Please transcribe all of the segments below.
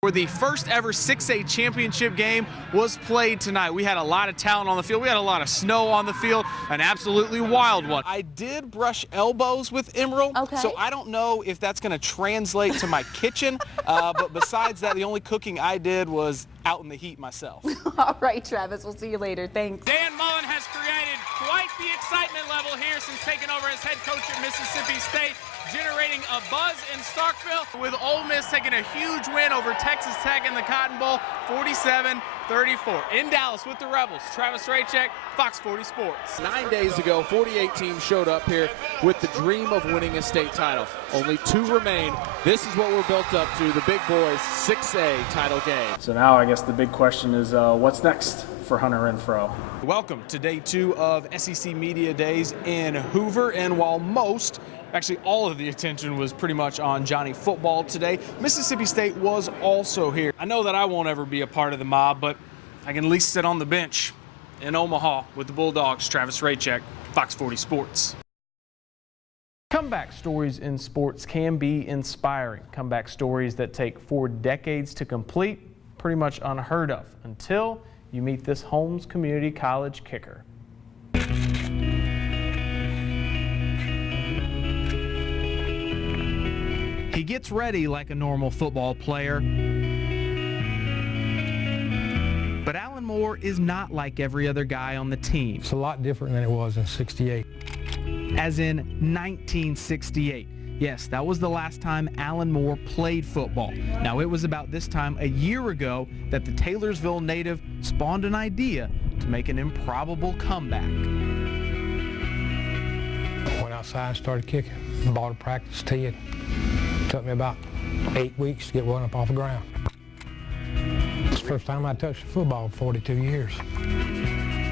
Where the first ever 6A championship game was played tonight. We had a lot of talent on the field. We had a lot of snow on the field, an absolutely wild one. I did brush elbows with Emerald, so I don't know if that's going to translate to my kitchen, but besides that, the only cooking I did was out in the heat myself. All right, Travis, we'll see you later. Thanks. Dan Mullen has created quite the excitement level here since taking over as head coach at Mississippi State, generating a buzz in Starkville, with Ole Miss taking a huge win over Texas Tech in the Cotton Bowl, 47-34. In Dallas with the Rebels, Travis Recek, Fox 40 Sports. 9 days ago, 48 teams showed up here with the dream of winning a state title. Only 2 remain. This is what we're built up to, the big boys' 6A title game. So now I guess the big question is what's next for Hunter Renfro? Welcome to day 2 of SEC Media Days in Hoover, and while actually all of the attention was pretty much on Johnny football today, Mississippi State was also here. I know that I won't ever be a part of the mob, but I can at least sit on the bench in Omaha with the Bulldogs. Travis Recek, Fox 40 Sports. Comeback stories in sports can be inspiring. Comeback stories that take 4 decades to complete, pretty much unheard of, until you meet this Holmes Community College kicker. He gets ready like a normal football player. But Alan Moore is not like every other guy on the team. It's a lot different than it was in '68. As in 1968. Yes, that was the last time Alan Moore played football. Now, it was about this time a year ago that the Taylorsville native spawned an idea to make an improbable comeback. Went outside and started kicking. Bought a practice tee. It took me about 8 weeks to get one up off the ground. It's the first time I touched a football in 42 years.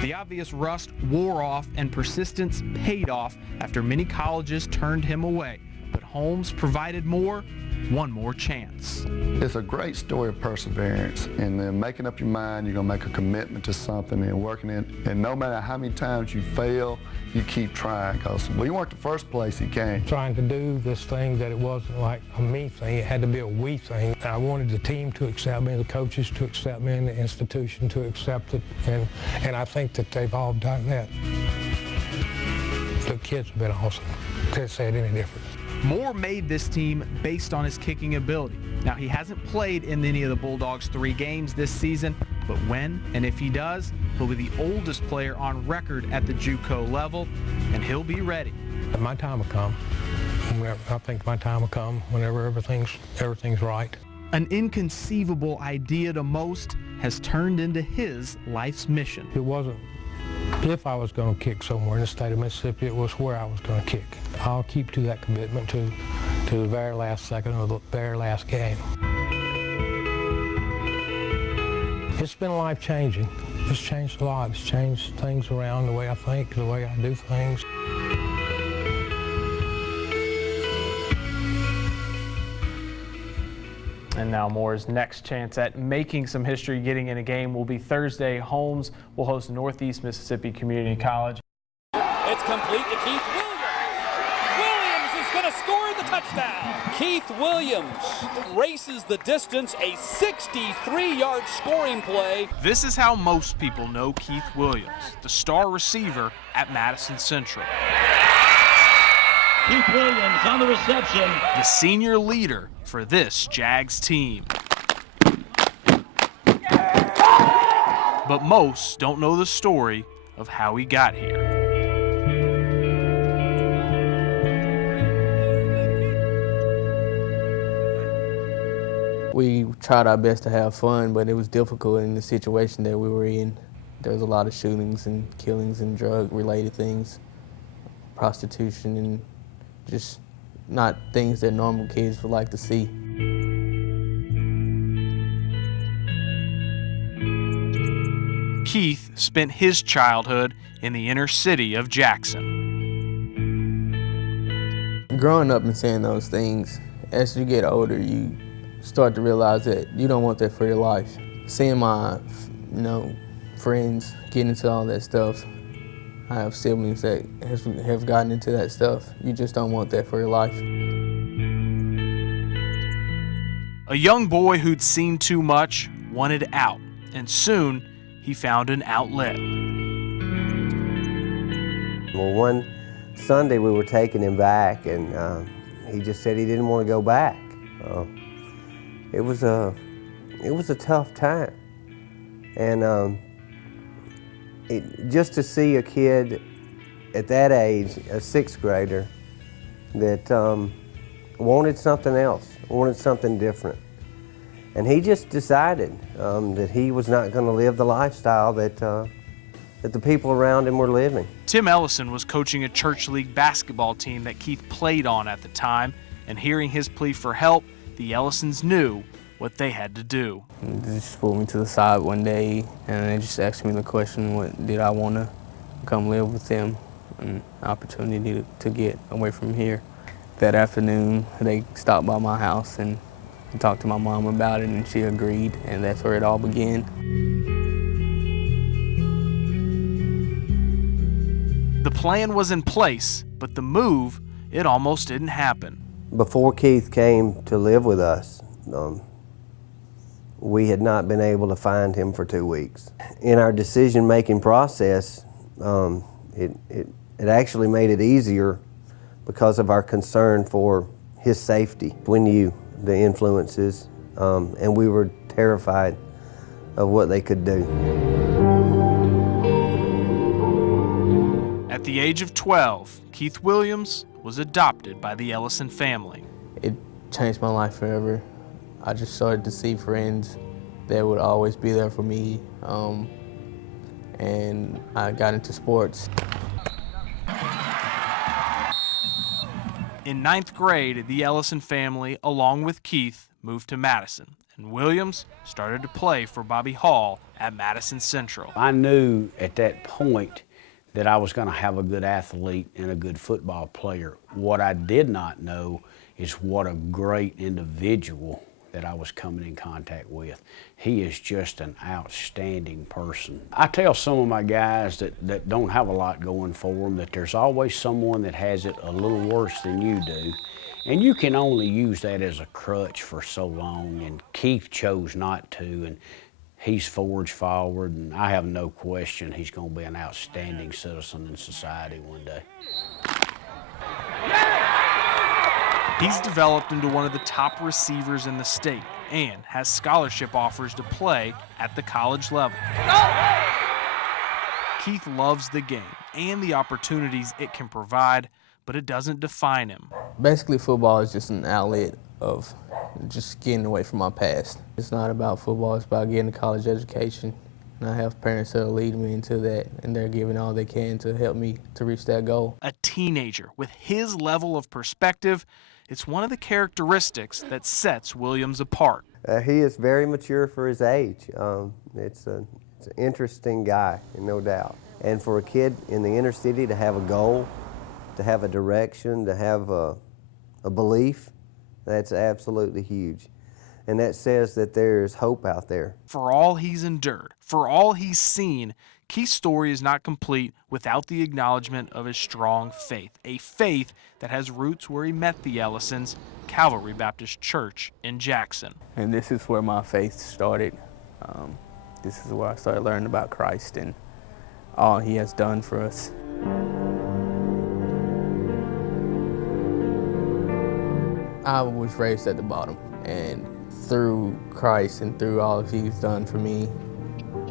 The obvious rust wore off and persistence paid off after many colleges turned him away. But Holmes provided one more chance. It's a great story of perseverance, and then making up your mind you're going to make a commitment to something and working it. And no matter how many times you fail, you keep trying, because we weren't the first place he came. Trying to do this thing that it wasn't like a me thing, it had to be a we thing. I wanted the team to accept me, the coaches to accept me, and the institution to accept it, and I think that they've all done that. The kids have been awesome. Can't say it any different. Moore made this team based on his kicking ability. Now, he hasn't played in any of the Bulldogs' 3 games this season, but when and if he does, he'll be the oldest player on record at the JUCO level, and he'll be ready. My time will come. I think my time will come whenever everything's right. An inconceivable idea to most has turned into his life's mission. It wasn't if I was going to kick somewhere in the state of Mississippi, it was where I was going to kick. I'll keep to that commitment to the very last second of the very last game. It's been life-changing. It's changed a lot. It's changed things around, the way I think, the way I do things. And now Moore's next chance at making some history getting in a game will be Thursday. Holmes will host Northeast Mississippi Community College. It's complete to Keith Williams. Williams is going to score the touchdown. Keith Williams races the distance, a 63-yard scoring play. This is how most people know Keith Williams, the star receiver at Madison Central. Keith Williams on the reception. The senior leader for this Jags team. But most don't know the story of how he got here. We tried our best to have fun, but it was difficult in the situation that we were in. There was a lot of shootings and killings and drug-related things, prostitution, and just not things that normal kids would like to see. Keith spent his childhood in the inner city of Jackson. Growing up and saying those things, as you get older, you start to realize that you don't want that for your life. Seeing my, friends get into all that stuff, I have siblings that have gotten into that stuff. You just don't want that for your life. A young boy who'd seen too much wanted out, and soon he found an outlet. Well, one Sunday we were taking him back, and he just said he didn't want to go back. It was a tough time, and just to see a kid at that age, a 6th grader, that wanted something else, wanted something different. And he just decided that he was not going to live the lifestyle that the people around him were living. Tim Ellison was coaching a church league basketball team that Keith played on at the time, and hearing his plea for help, the Ellisons knew what they had to do. They just pulled me to the side one day, and they just asked me the question, what did I want to come live with them? An opportunity to get away from here. That afternoon, they stopped by my house and talked to my mom about it, and she agreed, and that's where it all began. The plan was in place, but the move, it almost didn't happen. Before Keith came to live with us, we had not been able to find him for 2 weeks. In our decision-making process, it actually made it easier because of our concern for his safety. We knew the influences, and we were terrified of what they could do. At the age of 12, Keith Williams was adopted by the Ellison family. It changed my life forever. I just started to see friends that would always be there for me, and I got into sports. In 9th grade, the Ellison family, along with Keith, moved to Madison, and Williams started to play for Bobby Hall at Madison Central. I knew at that point that I was going to have a good athlete and a good football player. What I did not know is what a great individual that I was coming in contact with. He is just an outstanding person. I tell some of my guys that don't have a lot going for them that there's always someone that has it a little worse than you do. And you can only use that as a crutch for so long, and Keith chose not to, and he's forged forward, and I have no question he's going to be an outstanding citizen in society one day. He's developed into one of the top receivers in the state and has scholarship offers to play at the college level. Keith loves the game and the opportunities it can provide, but it doesn't define him. Basically, football is just an outlet of just getting away from my past. It's not about football, it's about getting a college education. And I have parents that will lead me into that, and they're giving all they can to help me to reach that goal. A teenager with his level of perspective, it's one of the characteristics that sets Williams apart. He is very mature for his age. It's an interesting guy, no doubt. And for a kid in the inner city to have a goal, to have a direction, to have a belief, that's absolutely huge. And that says that there's hope out there. For all he's endured, for all he's seen, Keith's story is not complete without the acknowledgement of his strong faith, a faith that has roots where he met the Ellisons, Calvary Baptist Church in Jackson. And this is where my faith started. This is where I started learning about Christ and all he has done for us. I was raised at the bottom, and through Christ and through all he's done for me,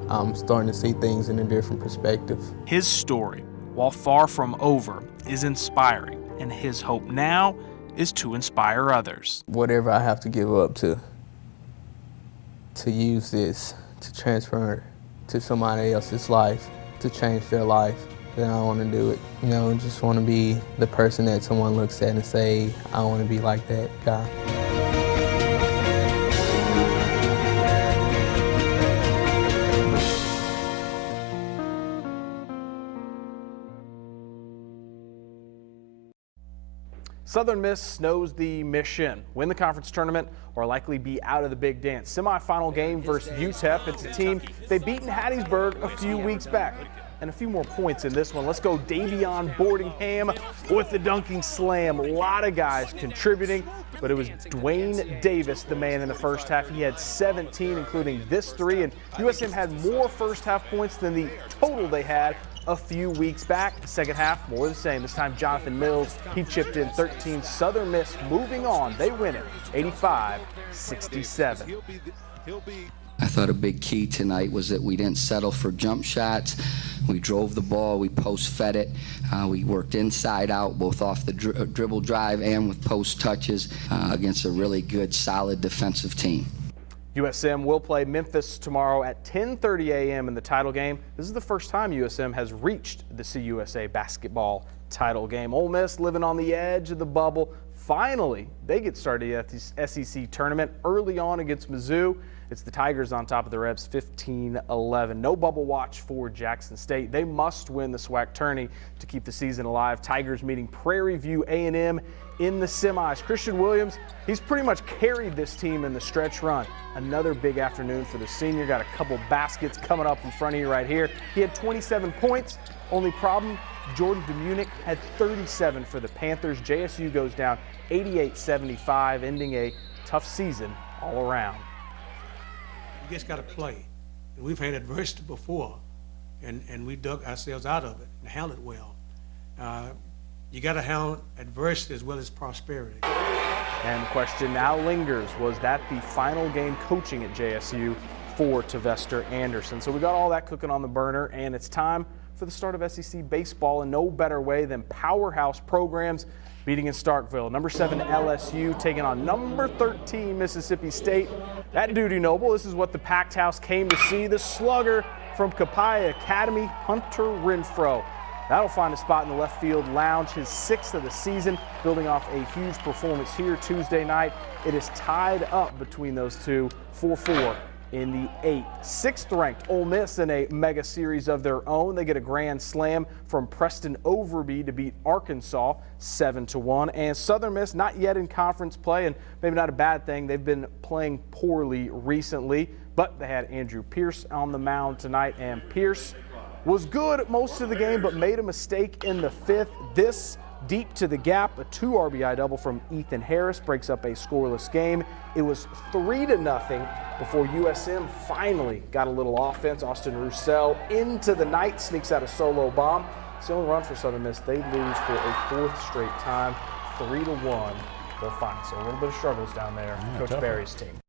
I'm starting to see things in a different perspective. His story, while far from over, is inspiring, and his hope now is to inspire others. Whatever I have to give up to use this to transfer to somebody else's life, to change their life, then I want to do it. You know, just want to be the person that someone looks at and say, I want to be like that guy. Southern Miss knows the mission: win the conference tournament or likely be out of the big dance. Semifinal game versus UTEP. It's a team they beat in Hattiesburg a few weeks back. and a few more points in this one. Let's go Davion Boardingham with the dunking slam. A lot of guys contributing, but it was Dwayne Davis, the man in the first half. He had 17, including this 3, and USM had more first half points than the total they had a few weeks back. Second half, more the same. This time, Jonathan Mills, he chipped in 13. Southern Miss moving on. They win it, 85-67. I thought a big key tonight was that we didn't settle for jump shots. We drove the ball, we post-fed it. We worked inside out, both off the dribble drive and with post touches against a really good, solid defensive team. USM will play Memphis tomorrow at 10:30 a.m. in the title game. This is the first time USM has reached the CUSA basketball title game. Ole Miss living on the edge of the bubble. Finally, they get started at the SEC tournament early on against Mizzou. It's the Tigers on top of the Rebs, 15-11. No bubble watch for Jackson State. They must win the SWAC tourney to keep the season alive. Tigers meeting Prairie View A&M in the semis. Christian Williams, he's pretty much carried this team in the stretch run. Another big afternoon for the senior. Got a couple baskets coming up in front of you right here. He had 27 points. Only problem, Jordan DeMunick had 37 for the Panthers. JSU goes down 88-75, ending a tough season all around. You just got to play. And we've had adversity before, and we dug ourselves out of it and handled it well. You got to handle adversity as well as prosperity. And the question now lingers, was that the final game coaching at JSU for Tavester Anderson? So we got all that cooking on the burner, and it's time for the start of SEC baseball, and no better way than powerhouse programs beating in Starkville. Number 7 LSU taking on number 13 Mississippi State. At Dudy Noble, this is what the packed house came to see. The slugger from Copiah Academy, Hunter Renfro. That'll find a spot in the left field lounge, his 6th of the season, building off a huge performance here Tuesday night. It is tied up between those two, 4-4 in the 8th. 6th ranked Ole Miss in a mega series of their own. They get a grand slam from Preston Overby to beat Arkansas 7-1. And Southern Miss not yet in conference play, and maybe not a bad thing. They've been playing poorly recently, but they had Andrew Pierce on the mound tonight, and Pierce was good most of the game, but made a mistake in the 5th. This deep to the gap, a 2 RBI double from Ethan Harris breaks up a scoreless game. It was 3-0 before USM finally got a little offense. Austin Roussel into the night, sneaks out a solo bomb. It's the only run for Southern Miss. They lose for a 4th straight time, 3-1. They'll find. So a little bit of struggles down there, Coach Barry's team.